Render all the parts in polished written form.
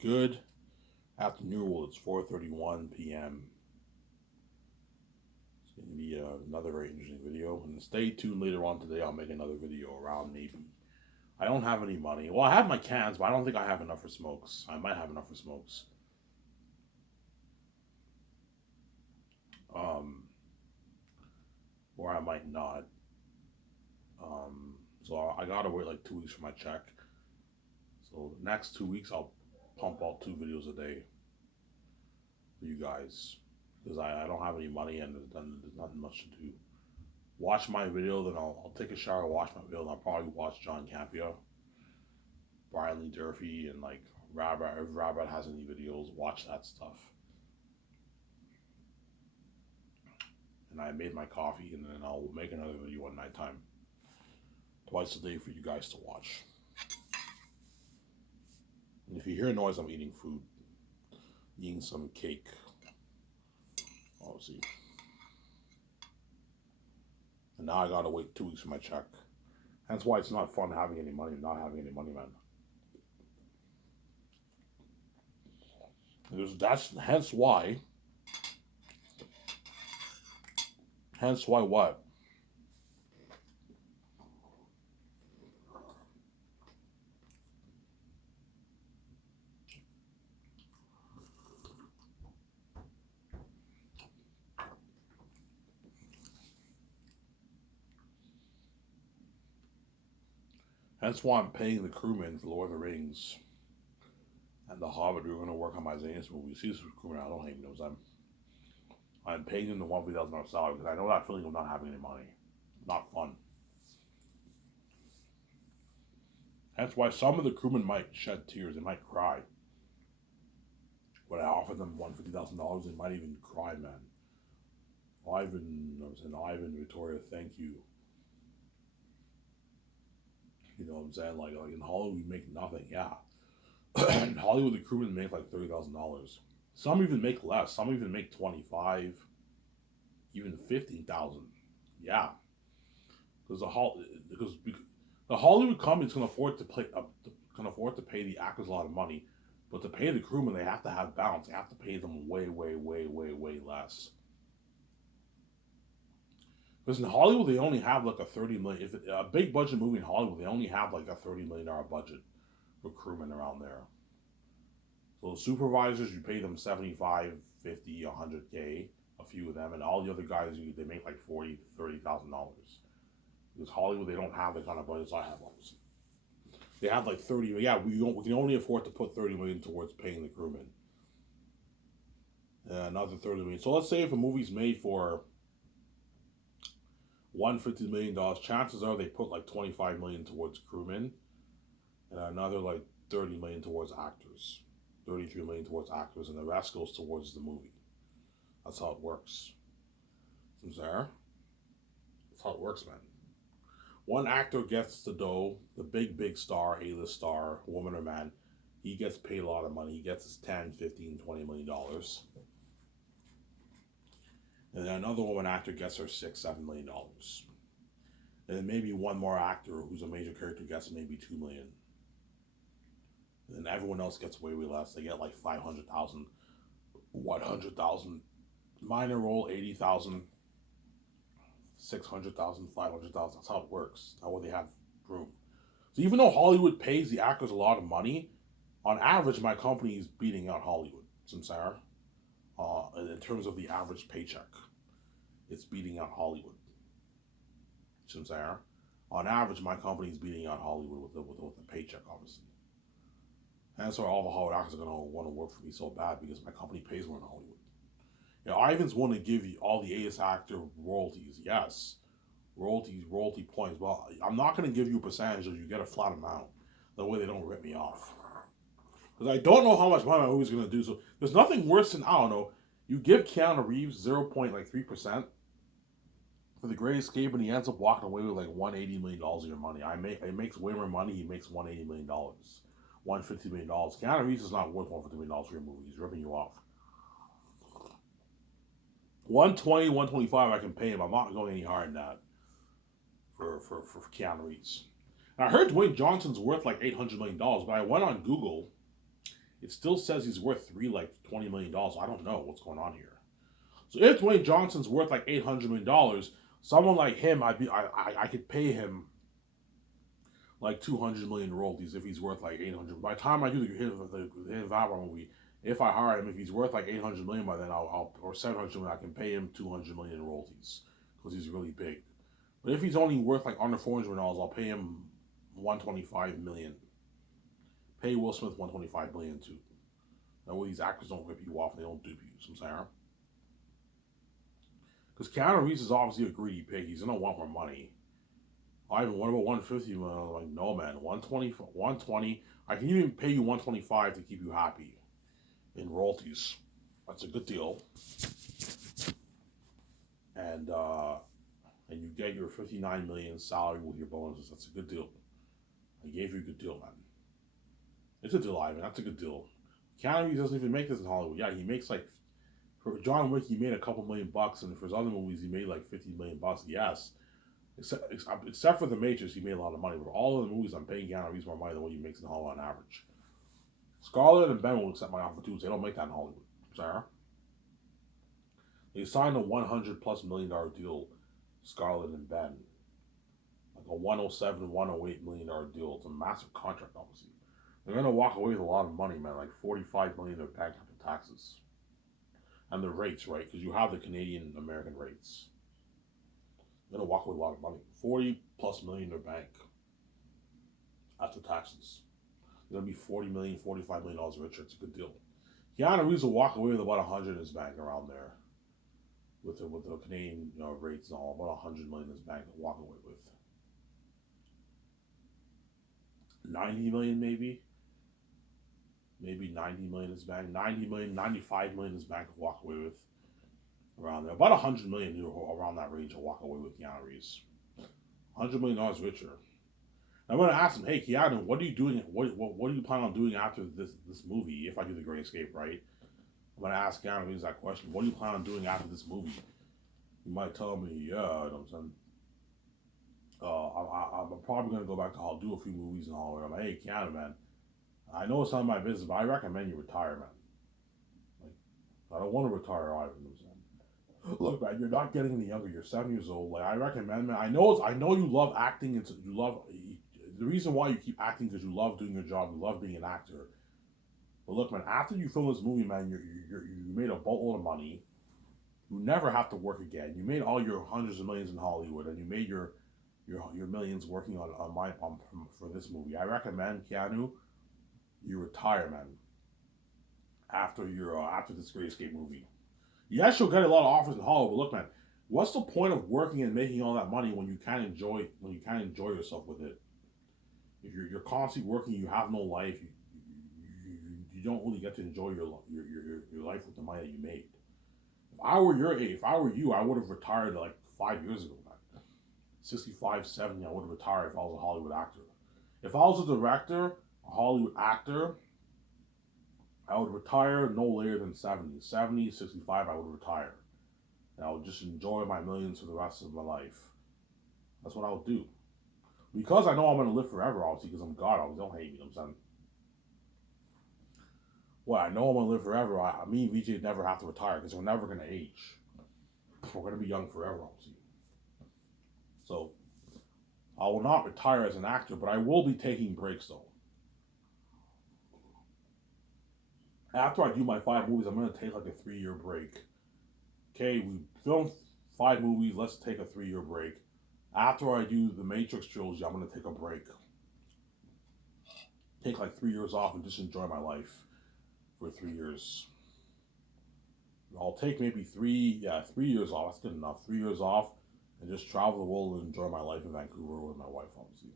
Good afternoon. Well, it's 4:31 p.m. It's going to be another very interesting video. And stay tuned later on today. I'll make another video around maybe. I don't have any money. Well, I have my cans, but I don't think I have enough for smokes. I might have enough for smokes. Um, or I might not. So I gotta wait like 2 weeks for my check. So the next 2 weeks, I'll pump out 2 videos a day for you guys because I don't have any money and there's nothing much to do. Watch my video, then I'll take a shower, watch my video, and I'll probably watch John Campia, Brian Lee Durfee, and like Rabbit. If Rabbit has any videos, watch that stuff. And I made my coffee, and then I'll make another video at nighttime, twice a day for you guys to watch. And if you hear noise, I'm eating food, eating some cake. Obviously. And now I gotta wait 2 weeks for my check. That's why it's not fun having any money, not having any money, man. That's hence why what? Hence why I'm paying the crewmen for Lord of the Rings and The Hobbit. We're gonna work on my Zanus movie. See this crewmen, I don't hate those. I'm paying them the $1,000 salary because I know that feeling of not having any money. Not fun. That's why some of the crewmen might shed tears. They might cry. When I offer them $150,000, they might even cry, man. Ivan, Victoria, thank you. You know what I'm saying? Like in Hollywood, we make nothing. Yeah. In Hollywood, the crewmen make like $30,000. Some even make less. Some even make 25, even 15,000. Yeah, because the Hollywood companies can afford to pay the actors a lot of money, but to pay the crewmen, they have to have balance. They have to pay them way, way, way, way, way less. Because in Hollywood, they only have like a 30 million. If a big budget movie in Hollywood, they only have like a $30 million budget for crewmen around there. So supervisors, you pay them 75, 50, 100K, a few of them, and all the other guys, they make like $40,000, $30,000. Because Hollywood, they don't have the kind of budgets I have, obviously. They have like 30. Yeah, we can only afford to put 30 million towards paying the crewmen. Another 30 million. So let's say if a movie's made for $150 million, chances are they put like 25 million towards crewmen, and another like 30 million towards actors, 33 million towards actors, and the rest goes towards the movie. That's how it works. There. That's how it works, man. One actor gets the dough, the big star, A-list star, woman or man, he gets paid a lot of money. He gets his 10, 15, $20 million. And then another woman actor gets her $6, $7 million. And then maybe one more actor who's a major character gets maybe 2 million. And then everyone else gets way less. They get like 500,000, 100,000. Minor role 80,000, 600,000, 500,000. That's how it works. That's why they have room. So even though Hollywood pays the actors a lot of money, on average, my company is beating out Hollywood. Samsara. In terms of the average paycheck, it's beating out Hollywood. Samsara. On average, my company is beating out Hollywood with the paycheck, obviously. And that's why all the Hollywood actors are going to want to work for me so bad because my company pays more in Hollywood. You know, Ivan's want to give you all the A-list actor royalties. Yes, royalty points. Well, I'm not going to give you a percentage if you get a flat amount. That way they don't rip me off. Because I don't know how much money my movie's going to do. So there's nothing worse than, I don't know, you give Keanu Reeves 0.3% for The Great Escape and he ends up walking away with like $180 million of your money. He makes way more money. He makes $180 million. $150 million. Keanu Reeves is not worth $150 million for your movie. He's ripping you off. 120, 125, I can pay him. I'm not going any higher than that for Keanu Reeves. And I heard Dwayne Johnson's worth like $800 million, but I went on Google it still says he's worth $20 million. I don't know what's going on here. So if Dwayne Johnson's worth like $800 million, someone like him, I could pay him like 200 million royalties if he's worth like 800. By the time I do the Hidden Vagabond movie, if I hire him, if he's worth like 800 million by then, I'll or 700 million, I can pay him 200 million royalties because he's really big. But if he's only worth like under $400, I'll pay him 125 million. Pay Will Smith 125 million too. That way these actors don't rip you off and they don't dupe you. So I'm saying, because Keanu Reeves is obviously a greedy pig. He's gonna want more money. Ivan, what about 150 million? I'm like, no man, 120. I can even pay you 125 to keep you happy in royalties. That's a good deal. And you get your 59 million salary with your bonuses. That's a good deal. I gave you a good deal, man. It's a deal, Ivan. That's a good deal. Keanu Reeves doesn't even make this in Hollywood. Yeah, he makes like, for John Wick, he made a couple $1,000,000, and for his other movies, he made like $50 million. Yes, except for The Matrix, he made a lot of money. But all of the movies, I'm paying Keanu Reeves more money than what he makes in Hollywood on average. Scarlett and Ben will accept my offer too. So they don't make that in Hollywood. Sarah, they signed a $100+ million deal. Scarlett and Ben, like a 107, $108 million deal. It's a massive contract, obviously. They're gonna walk away with a lot of money, man. Like 45 million in their bank after taxes, and the rates, right? Because you have the Canadian American rates. They're gonna walk away with a lot of money. 40+ million in their bank after taxes. They're gonna be 40 million, $45 million richer. It's a good deal. Keanu Reeves will walk away with about 100 in his bank around there, with the Canadian rates and all. About 100 million in his bank to walk away with. 90 million maybe 90 million in his bank. 90 million, 95 million in his bank to walk away with. Around there, about 100 million around that range to walk away with Keanu Reeves. $100 million richer. I'm gonna ask him, hey Keanu, what are you doing? What do you plan on doing after this movie? If I do The Great Escape, right? I'm gonna ask Keanu Reeves that question. What do you plan on doing after this movie? He might tell me, yeah, you know what I'm saying. I'm probably gonna go back to I'll do a few movies and all. I'm like, hey Keanu, man, I know it's not my business, but I recommend you retire, man. Like, I don't want to retire either. You know what I'm saying? Look, man, you're not getting any younger. You're 7 years old. Like, I recommend, man. I know you love acting. You love the reason why you keep acting because you love doing your job. You love being an actor. But look, man, after you film this movie, man, you made a boatload of money. You never have to work again. You made all your hundreds of millions in Hollywood, and you made your millions working on for this movie. I recommend Keanu, you retire, man. After this Great Escape movie. Yes, you'll get a lot of offers in Hollywood, but look, man, what's the point of working and making all that money when you can't enjoy yourself with it? If you're constantly working, you have no life. You don't really get to enjoy your life with the money that you made. If I were your age, if I were you, I would have retired like 5 years ago, man. 65, 70, I would have retired if I was a Hollywood actor. If I was a director, a Hollywood actor, I would retire no later than 70. 70, 65, I would retire. And I would just enjoy my millions for the rest of my life. That's what I would do. Because I know I'm going to live forever, obviously, because I'm God. Obviously, don't hate me, I'm saying. Well, I know I'm going to live forever. Me and VJ never have to retire because we're never going to age. We're going to be young forever, obviously. So, I will not retire as an actor, but I will be taking breaks, though. After I do my 5 movies, I'm going to take like a 3-year break. Okay, we filmed 5 movies, let's take a 3-year break. After I do the Matrix trilogy, I'm going to take a break. Take like 3 years off and just enjoy my life for 3 years. I'll take maybe 3 years off. That's good enough. 3 years off and just travel the world and enjoy my life in Vancouver with my wife, obviously.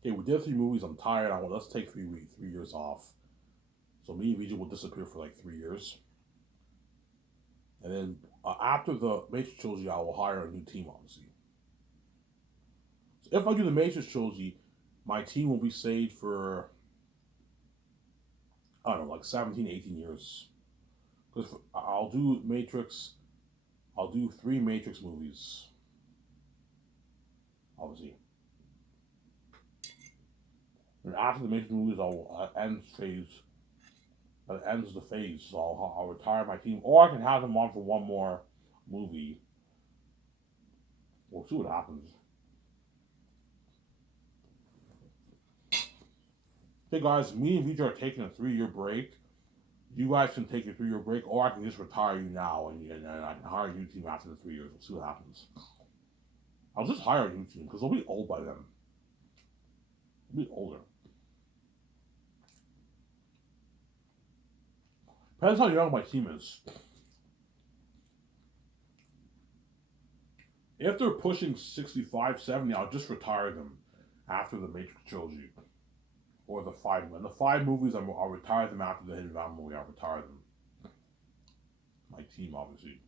Okay, we did 3 movies. I'm tired. Let's take 3 years off. So me and Vijay will disappear for like 3 years. And then after the Matrix trilogy, I will hire a new team, obviously. So if I do the Matrix trilogy, my team will be saved for, I don't know, like 17, 18 years. Because I'll do 3 Matrix movies, obviously. And after the Matrix movies, I'll end phase That ends the phase. So I'll retire my team, or I can have them on for one more movie. We'll see what happens. Hey guys, me and VJ are taking a 3 year break. You guys can take a 3 year break, or I can just retire you now and I can hire a new team after the 3 years. We'll see what happens. I'll just hire a new team because they'll be old by then. They'll be older. Depends how young my team is. If they're pushing 65, 70, I'll just retire them after the Matrix trilogy. Or the five. And the 5 movies, I'll retire them after the Hidden Valley movie. I'll retire them. My team, obviously.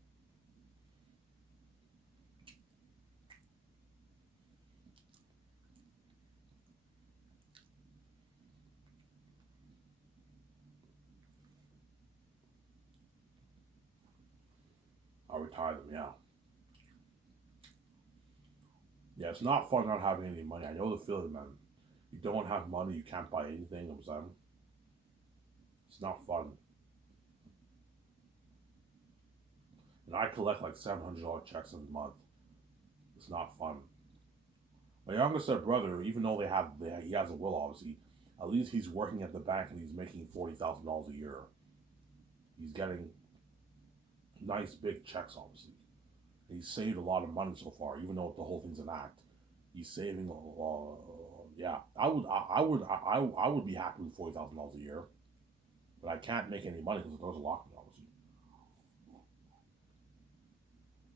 I'll retire them, yeah. Yeah, it's not fun not having any money. I know the feeling, man. You don't have money, you can't buy anything. I'm saying it's not fun. And I collect like $700 checks every month. It's not fun. My youngest brother, even though he has a will, obviously, at least he's working at the bank and he's making $40,000 a year. He's getting nice big checks, obviously. He's saved a lot of money so far, even though the whole thing's an act. He's saving. Yeah, I would be happy with $40,000 a year, but I can't make any money because the doors are locked. Obviously,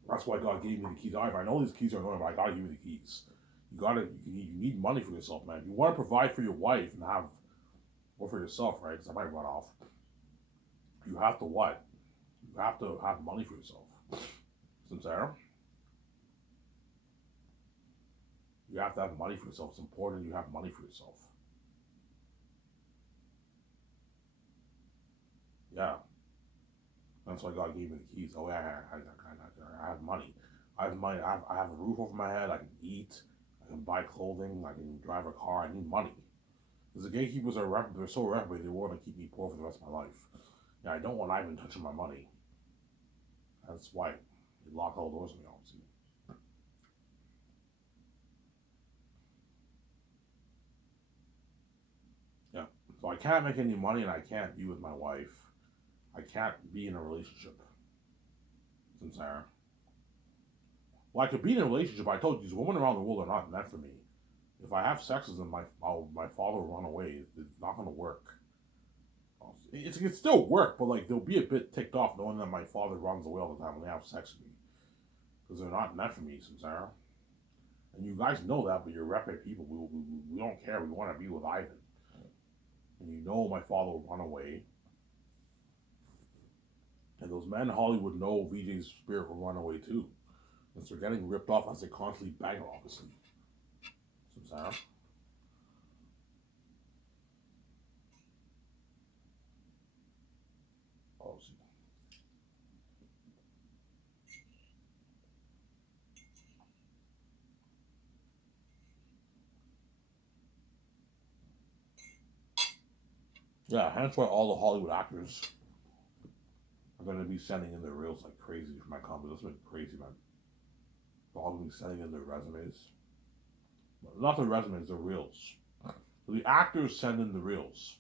that's why God gave me the keys. I know these keys are annoying, but I gotta give you the keys. You need money for yourself, man. You want to provide for your wife and have, or for yourself, right? Because I might run off. You have to what? You have to have money for yourself. Sincere? You have to have money for yourself. It's important you have money for yourself. Yeah. That's why God gave me the keys. Oh, yeah, I have money. I have money. I have a roof over my head. I can eat. I can buy clothing. I can drive a car. I need money. Because the gatekeepers they're so reprobate, they want to keep me poor for the rest of my life. Yeah, I don't want Ivan touching my money. That's why they lock all doors on me, obviously. Yeah. So I can't make any money and I can't be with my wife. I can't be in a relationship. Sincere. Well, I could be in a relationship. I told you, these women around the world are not meant for me. If I have sex with them, my father will run away. It's not going to work. It's still work, but like they'll be a bit ticked off knowing that my father runs away all the time when they have sex with me because they're not meant for me, Sarah. And you guys know that, but you're reprobate people. We don't care. We want to be with Ivan. And you know my father will run away. And those men in Hollywood know VJ's spirit will run away too. Since they're getting ripped off as they constantly bang her, obviously. Sarah. Obviously. Yeah, hence why all the Hollywood actors are going to be sending in their reels like crazy for my company. That's been crazy, man. They're all going to be sending in their resumes. Not the resumes, the reels. So the actors send in the reels.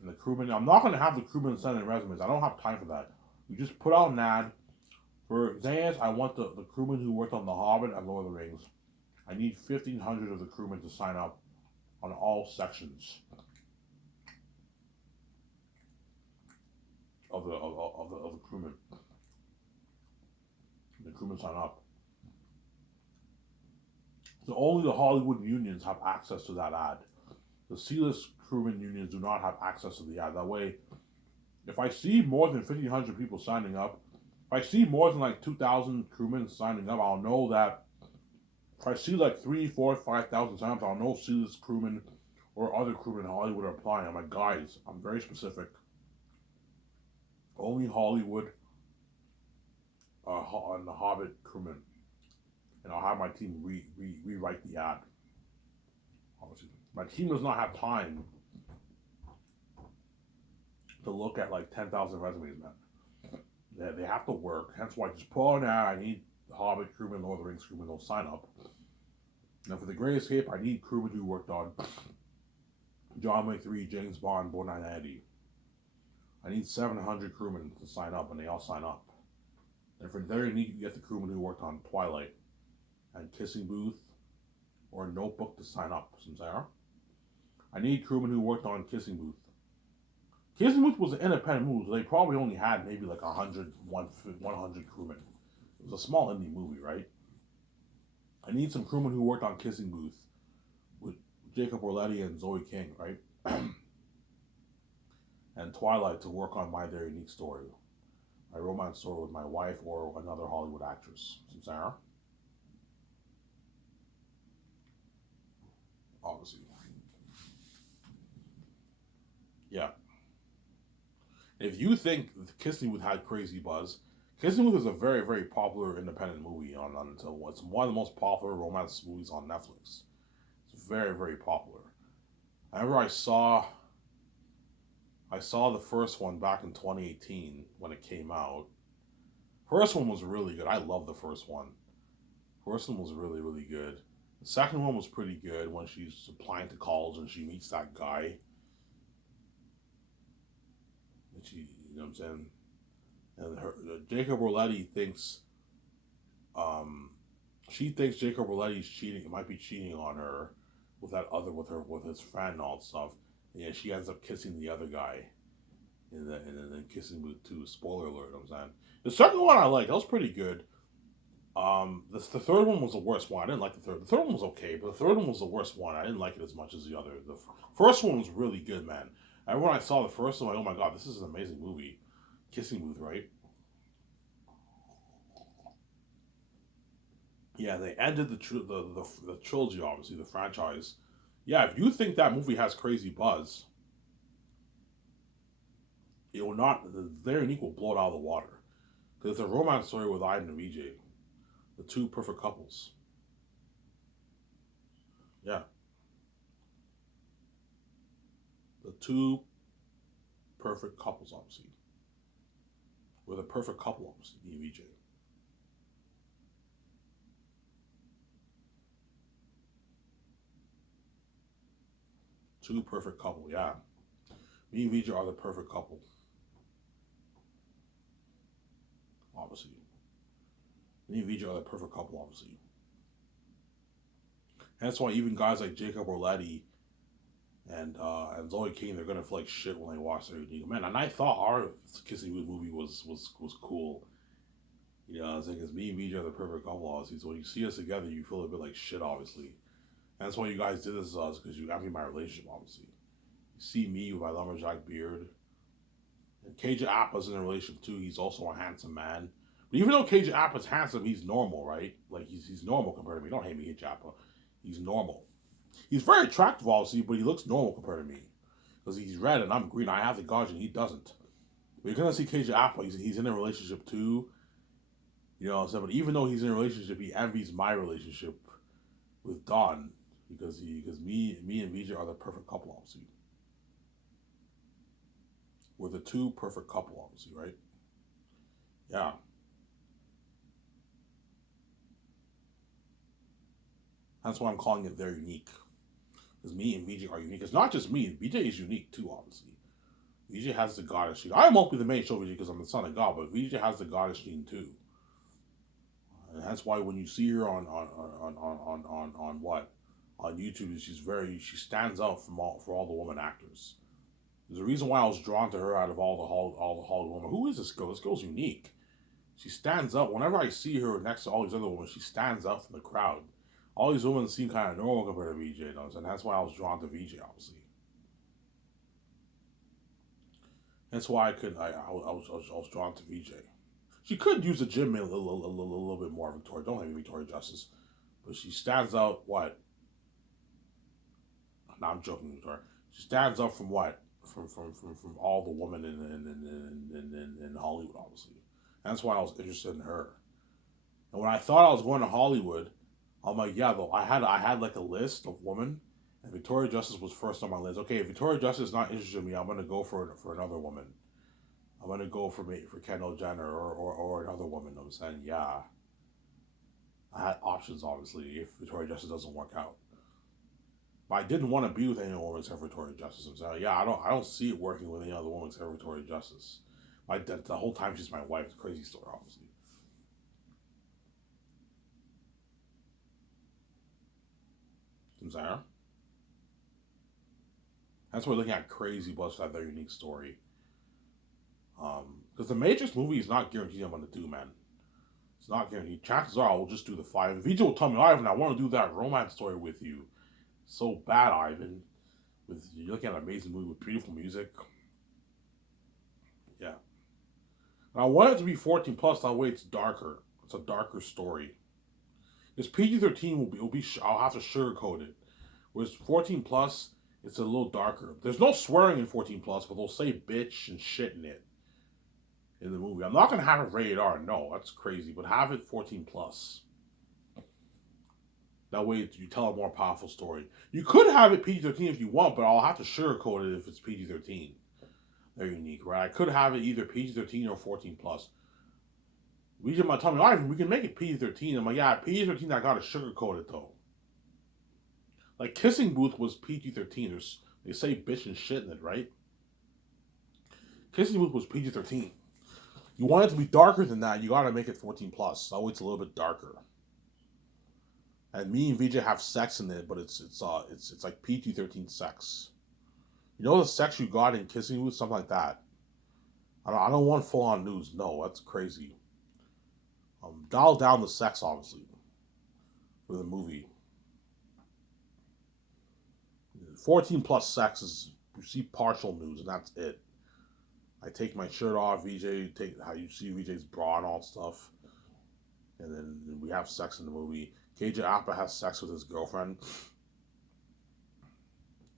And the crewmen, I'm not going to have the crewmen send in resumes. I don't have time for that. We just put out an ad. For Zayas, I want the crewmen who worked on The Hobbit and Lord of the Rings. I need 1,500 of the crewmen to sign up on all sections of the crewmen. The crewmen sign up. So only the Hollywood unions have access to that ad. The C-list crewman unions do not have access to the ad. That way, if I see more than 1,500 people signing up, if I see more than like 2,000 crewmen signing up, I'll know that. If I see like 3, 4, 5,000 signups, I'll know C-list crewmen or other crewmen in Hollywood are applying. I'm like, guys, I'm very specific. Only Hollywood on the Hobbit crewmen, and I'll have my team rewrite the ad. Obviously, my team does not have time to look at like 10,000 resumes, man. They have to work. Hence why I just put on that. I need Hobbit crewmen, Lord of the Rings crewmen. They'll sign up. Now for the Great Escape, I need crewmen who worked on John Wick 3, James Bond, Born 1990. I need 700 crewmen to sign up, and they all sign up. And for Very Neat, you get the crewmen who worked on Twilight and Kissing Booth or Notebook to sign up. Sarah. I need crewmen who worked on Kissing Booth. Kissing Booth was an independent movie, so they probably only had maybe like 100 crewmen. It was a small indie movie, right? I need some crewmen who worked on Kissing Booth with Jacob Orletti and Zoe King, right? And Twilight to work on My Very Unique Story. My romance story with my wife or another Hollywood actress. Sarah? Obviously. Yeah. If you think Kissing Booth had crazy buzz, Kissing Booth is a very, very popular independent movie until it's one of the most popular romance movies on Netflix. It's very, very popular. I remember I saw the first one back in 2018 when it came out. First one was really good. I love the first one. First one was really, really good. The second one was pretty good when she's applying to college and she meets that guy. And she, you know what I'm saying? And Jacob Orletti thinks, she thinks Jacob Orletti's cheating. Might be cheating on her with his friend and all that stuff. And yeah, she ends up kissing the other guy, and then Kissing Booth 2. Spoiler alert! You know what I'm saying? The second one I liked. That was pretty good. The third one was the worst one. I didn't like the third. The third one was okay, but the third one was the worst one. I didn't like it as much as the other. The first one was really good, man. And when I saw the first one, I'm like, oh my god, this is an amazing movie. Kissing Booth, right? Yeah, they ended the trilogy, obviously, the franchise. Yeah, if you think that movie has crazy buzz, it will not. Their unique will blow it out of the water. Because it's a romance story with Iden and VJ, the two perfect couples. Yeah, the two perfect couples, obviously. With a perfect couple, obviously, me and VJ. Two perfect couple, yeah. Me and VJ are the perfect couple, obviously. Me and VJ are the perfect couple, obviously. And that's why even guys like Jacob Orletti and Zoe King, they're gonna feel like shit when they watch their unique. Man, and I thought our Kissing Booth movie was cool. You know, I was saying, because me and VJ are the perfect couple, obviously. So when you see us together, you feel a bit like shit, obviously. And that's why you guys did this to us, because you got me my relationship, obviously. You see me with my lumberjack beard. And KJ Appa's in a relationship too. He's also a handsome man. But even though KJ Appa's handsome, he's normal, right? Like he's normal compared to me. Don't hate me, KJ Appa. He's normal. He's very attractive, obviously, but he looks normal compared to me. Because he's red and I'm green. I have the Gauge and he doesn't. But you're gonna see KJ Appa. He's in a relationship too. You know what I'm saying? But even though he's in a relationship, he envies my relationship with Dawn because me and VJ are the perfect couple, obviously. We're the two perfect couple, obviously, right? Yeah. That's why I'm calling it very unique. Because me and VJ are unique. It's not just me. VJ is unique too, obviously. VJ has the goddess gene. I won't be the main show VJ because I'm the son of God, but VJ has the goddess gene too. And that's why when you see her on what? On YouTube, she stands out for all the woman actors. There's a reason why I was drawn to her out of all the Hollywood women. Who is this girl? This girl's unique. She stands out. Whenever I see her next to all these other women, she stands out from the crowd. All these women seem kind of normal compared to VJ, you know, and that's why I was drawn to VJ, obviously. That's why I was drawn to VJ. She could use the gym a little bit more, Victoria. Don't hate me, Victoria Justice. But she stands out, what? No, I'm joking, Victoria. She stands out from what? From all the women in Hollywood, obviously. And that's why I was interested in her. And when I thought I was going to Hollywood, I'm like, yeah, though I had like a list of women, And Victoria Justice was first on my list. Okay, if Victoria Justice is not interested in me, I'm gonna go for another woman. I'm gonna go for Kendall Jenner or another woman. I'm saying, yeah, I had options obviously if Victoria Justice doesn't work out. But I didn't want to be with any other woman except for Victoria Justice. I'm saying, yeah, I don't see it working with any other woman except for Victoria Justice. The whole time she's my wife. It's a crazy story, obviously. I'm saying, that's why we're looking at crazy buzz for that very unique story. Because the Matrix movie is not guaranteed I'm gonna do, man. It's not guaranteed. Chances are I will just do the five. If Vijay will tell me, Ivan, I want to do that romance story with you. So bad, Ivan. With you're looking at an amazing movie with beautiful music. Yeah. And I want it to be 14 plus. That way, it's darker. It's a darker story. This PG-13 will be. I'll have to sugarcoat it. Whereas 14 plus, it's a little darker. There's no swearing in 14 plus, but they'll say bitch and shit in it in the movie. I'm not gonna have it rated R. No, that's crazy. But have it 14 plus. That way, you tell a more powerful story. You could have it PG-13 if you want, but I'll have to sugarcoat it if it's PG-13. They're unique, right? I could have it either PG-13 or 14 plus. We just might tell me, Ivan, we can make it PG-13. I'm like, yeah, PG-13. I gotta sugarcoat it though. Like Kissing Booth was PG-13. They say bitch and shit in it, right? Kissing Booth was PG-13. You want it to be darker than that, you gotta make it 14 plus. That way it's a little bit darker. And me and VJ have sex in it, but it's like PG-13 sex. You know the sex you got in Kissing Booth, something like that. I don't want full on news. No, that's crazy. Dial down the sex, obviously, for the movie. 14 plus sex is you see partial news, and that's it. I take my shirt off, VJ take how you see VJ's bra and all stuff, and then we have sex in the movie. KJ Apa has sex with his girlfriend.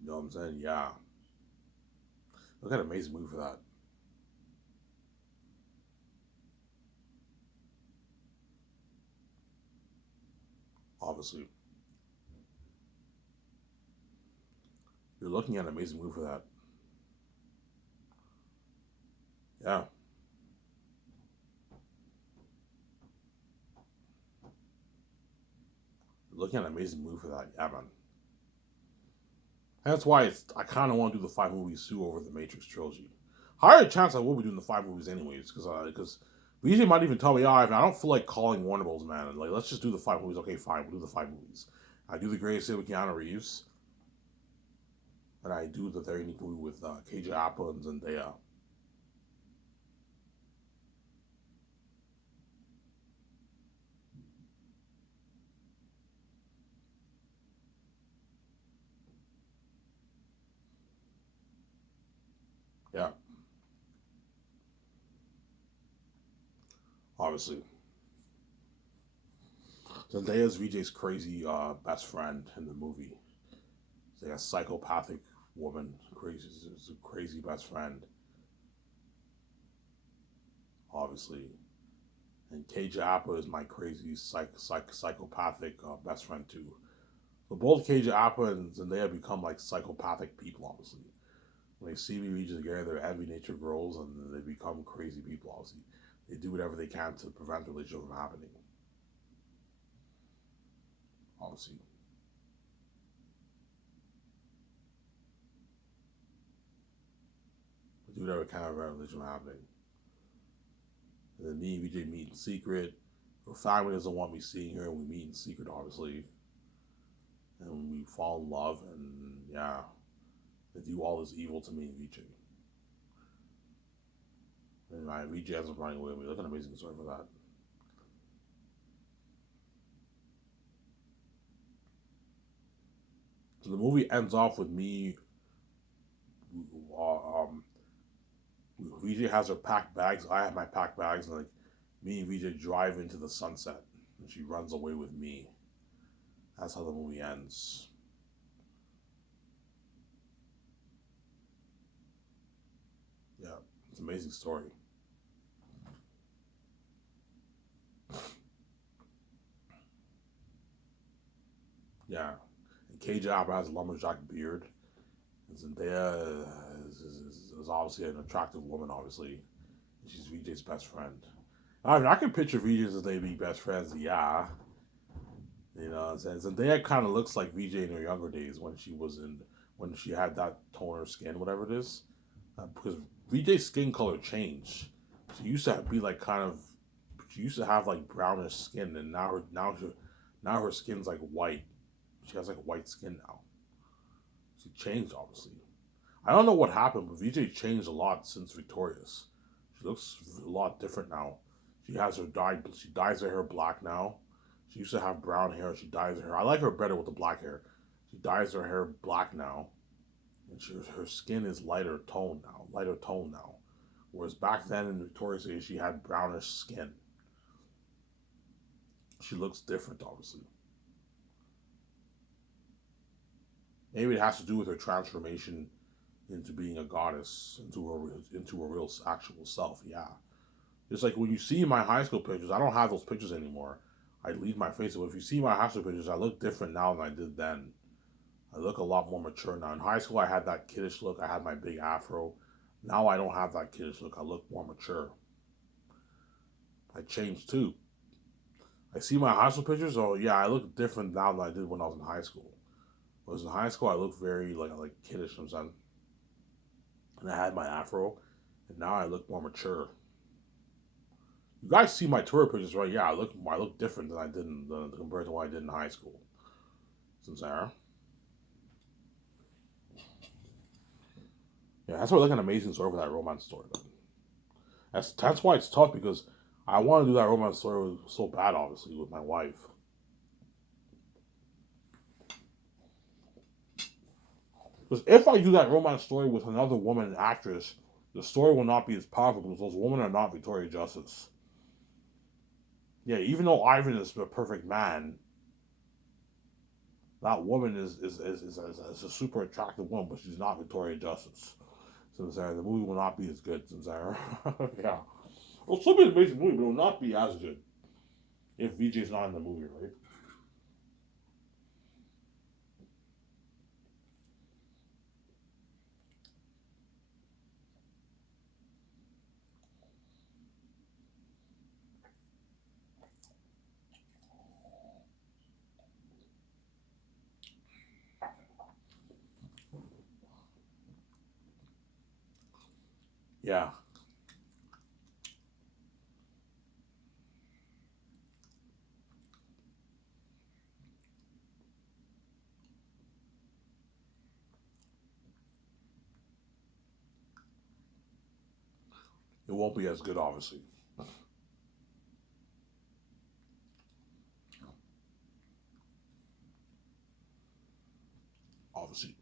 You know what I'm saying? Yeah. Look at an amazing movie for that. Obviously, you're looking at an amazing movie for that. Yeah. You're looking at an amazing movie for that. Yeah, man. And that's why I kind of want to do the five movies too over the Matrix trilogy. Higher chance I will be doing the five movies anyways, because BJ might even tell me, I don't feel like calling Warner Bros. Man, and like let's just do the five movies. Okay, fine, we'll do the five movies. I do the Greatest Hit with Keanu Reeves, and I do the very unique movie with KJ Apa and Zendaya. Yeah, obviously. Zendaya's VJ's crazy best friend in the movie. She's like a psychopathic woman, crazy, it's a crazy best friend, obviously. And KJ Apa is my crazy psychopathic best friend too. So both KJ Apa and Zendaya become like psychopathic people, obviously. When they see me reach together, their envy nature grows and they become crazy people, obviously. They do whatever they can to prevent the relationship from happening, obviously. They do whatever they can to prevent the relationship from happening. And then me and VJ meet in secret. Her family doesn't want me seeing her, and we meet in secret, obviously. And we fall in love, and yeah, they do all this evil to me and VJ. And my VJ ends up running away with me. Look at an amazing story for that. So the movie ends off with me. Um, VJ has her packed bags. I have my packed bags, and like me and VJ drive into the sunset, and she runs away with me. That's how the movie ends. Yeah, it's an amazing story. Yeah, and KJ has a lumberjack beard. And Zendaya is obviously an attractive woman, obviously. She's VJ's best friend. I mean, I can picture VJ and Zendaya being best friends, yeah. You know what I'm saying? Zendaya kind of looks like VJ in her younger days when she had that toner skin, whatever it is. Because VJ's skin color changed. She used to be like she used to have like brownish skin, and now her skin's like white. She has like white skin now. She changed obviously. I don't know what happened, but VJ changed a lot since Victorious. She looks a lot different now. She dyes her hair black now. She used to have brown hair. She dyes her hair. I like her better with the black hair. She dyes her hair black now, and her skin is lighter tone now. Whereas back then in Victoria's days, she had brownish skin. She looks different, obviously. Maybe it has to do with her transformation into being a goddess, into her real actual self. Yeah, just like when you see my high school pictures, I don't have those pictures anymore. I leave my face. But if you see my high school pictures, I look different now than I did then. I look a lot more mature now. In high school, I had that kiddish look. I had my big afro. Now I don't have that kiddish look. I look more mature. I changed too. I see my high school pictures. Oh yeah, I look different now than I did when I was in high school. Whereas in high school, I looked very like kiddish sometimes, and I had my afro, and now I look more mature. You guys see my tour pictures, right? Yeah, I look different than I did compared to what I did in high school. Sincera. Yeah, that's why like an amazing story for that romance story. Though. That's why it's tough because I want to do that romance story so bad, obviously, with my wife. Because if I do that romance story with another woman actress, the story will not be as powerful because those women are not Victoria Justice. Yeah, even though Ivan is the perfect man, that woman is a super attractive woman, but she's not Victoria Justice. So the movie will not be as good. Yeah. It'll still be an amazing movie, but it will not be as good if VJ's not in the movie, right? Yeah. It won't be as good, obviously. Obviously.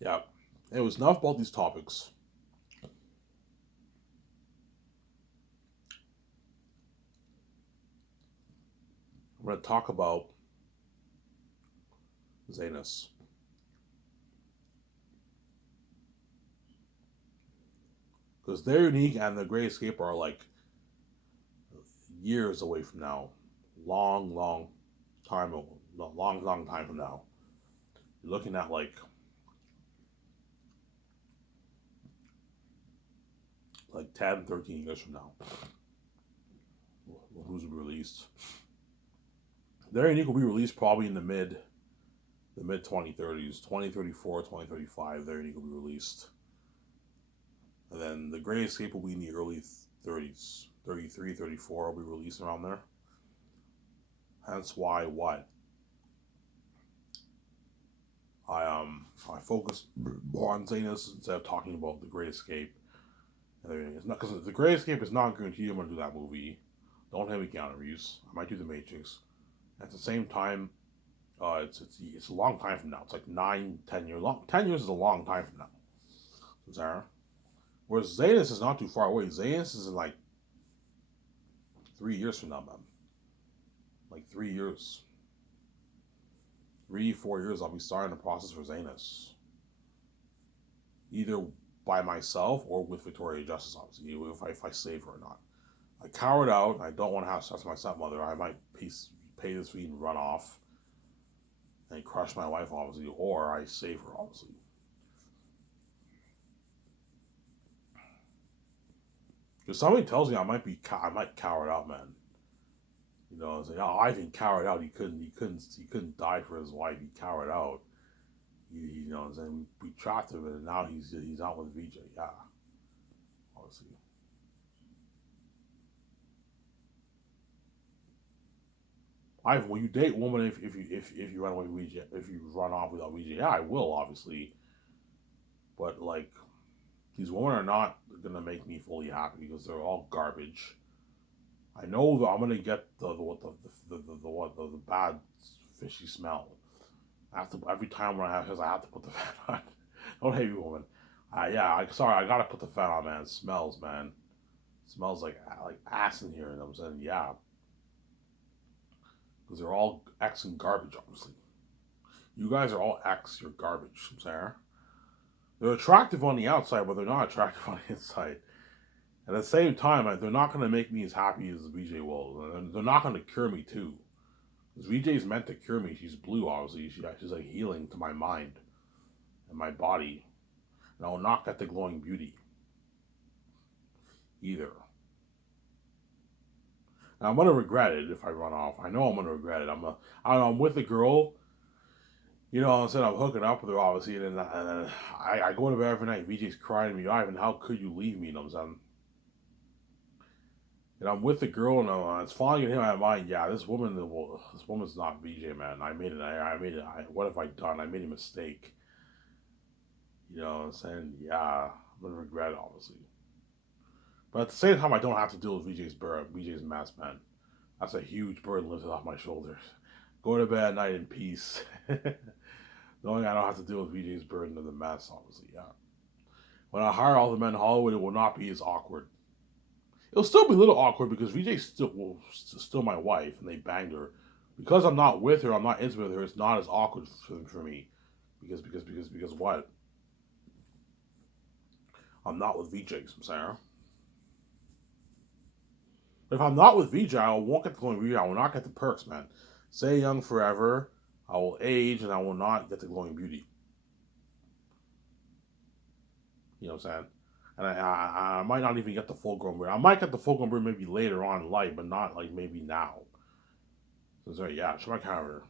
Yeah. It was enough about these topics. I'm going to talk about Zanus. Because they're unique and the Great Escape are like years away from now. Long time, long time from now. You're looking at like 10, 13 years from now. Who's released? Their unique will be released probably in the mid 2030s, 2034, 2035. Their unique will be released. And then the Great Escape will be in the early 30s, 33, 34 will be released around there. Hence why what I focus more on Zanus instead of talking about the Great Escape. And everything. It's not because the Great Escape is not guaranteed I'm gonna do that movie. Don't have me Keanu Reeves. I might do the Matrix. At the same time, it's a long time from now. It's like 9, 10 years long. 10 years is a long time from now. Sarah. Whereas Zanus is not too far away. Zanus is in like 3 years from now, man. Like 3 years. 3, 4 years, I'll be starting the process for Zanus. Either by myself or with Victoria Justice, obviously, if I save her or not. I cowered out. I don't want to have sex with my stepmother. I might pay this fee and run off and crush my wife, obviously, or I save her, obviously. Because somebody tells me I might cower out, man. You know, it's like, oh, Ivan cowered out. He couldn't die for his wife. He cowered out. You know, and we trapped him, and now he's out with VJ. Yeah, obviously. Ivan, will you date a woman if you run away with VJ? If you run off without VJ? Yeah, I will, obviously. But like, these women are not gonna make me fully happy because they're all garbage. I know that I'm gonna get the bad fishy smell. I have to every time when I have his, I have to put the fan on. Don't hate me, woman. Yeah, sorry, I gotta put the fan on, man. It smells, man. It smells like ass in here, and I'm saying, yeah, because they're all X and garbage, obviously. You guys are all X. You're garbage, I'm saying. They're attractive on the outside, but they're not attractive on the inside. At the same time, they're not going to make me as happy as VJ will. And they're not going to cure me, too. Because VJ's meant to cure me. She's blue, obviously. She's like healing to my mind and my body. And I will not get the glowing beauty either. Now, I'm going to regret it if I run off. I know I'm going to regret it. I'm with a girl. You know, I'm saying I'm hooking up with her, obviously. And then I go to bed every night. VJ's crying to me, Ivan, how could you leave me? You know what I'm saying? And I'm with the girl, and it's falling in my mind. Yeah, this woman's not VJ, man. I made it. What have I done? I made a mistake. You know what I'm saying? Yeah, I'm gonna regret it, obviously. But at the same time, I don't have to deal with VJ's mess, man. That's a huge burden lifted off my shoulders. Go to bed at night in peace, knowing I don't have to deal with VJ's burden of the mess. Obviously, yeah. When I hire all the men in Hollywood, it will not be as awkward. It'll still be a little awkward because VJ's still my wife, and they banged her. Because I'm not with her, I'm not intimate with her. It's not as awkward for me, because what? I'm not with VJ, I'm saying. But if I'm not with VJ, I won't get the glowing beauty. I will not get the perks, man. Stay young forever. I will age, and I will not get the glowing beauty. You know what I'm saying? And I might not even get the full grown beard. I might get the full grown beard maybe later on in life, but not like maybe now. So yeah, show my camera.